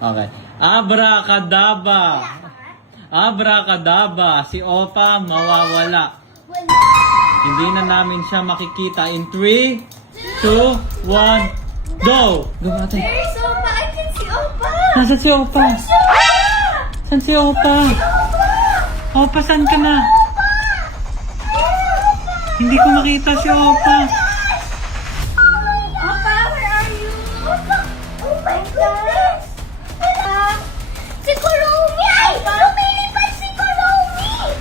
Okay. Abracadabra. Abracadabra. Si Opa mawawala. Hindi na namin siya makikita. In 3, 2, 1, go! Go natin. There's Opa! I can see Opa! Nasaan si Opa? Saan si Opa? Opa, saan ka na? Hindi ko makita si Opa. Opa, where are you? Opa! Oh my goodness! Si Kuromi! Ay! Lumilipad si Kuromi!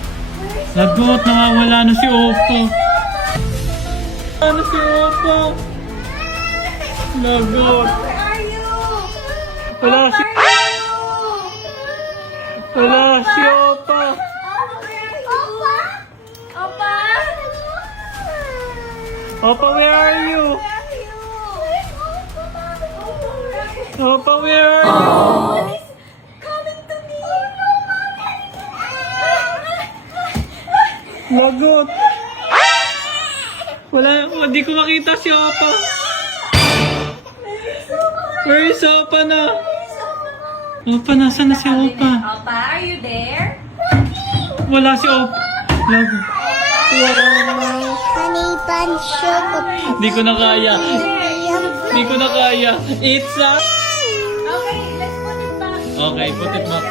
Lagot, nawawala na si Opa. Ano si Opa? Lagot. Where are you? Wala si... Where are you? Wala si Opa. Opa! Opa! Opa, where are you? Opa, where are you? Coming to me! Lagot. Wala, hindi ko makita si Opa. Where is Opa na? Opa, nasaan na si Opa? Opa, are you there? Wala si Opa. Lagot. Honey bun sugar. Hindi ko na kaya. Hindi ko na kaya. It's a... Okay, let's put it back. Okay, put it back.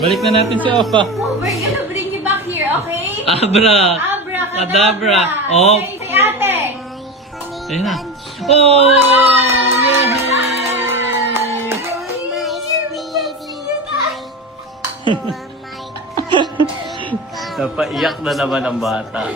Balik na natin si Opa. Oh, we're gonna bring you back here, okay? Abra. Abracadabra. Oh. Say ate. Ayun na. Oh! Yay! Napaiyak na naman ang bata.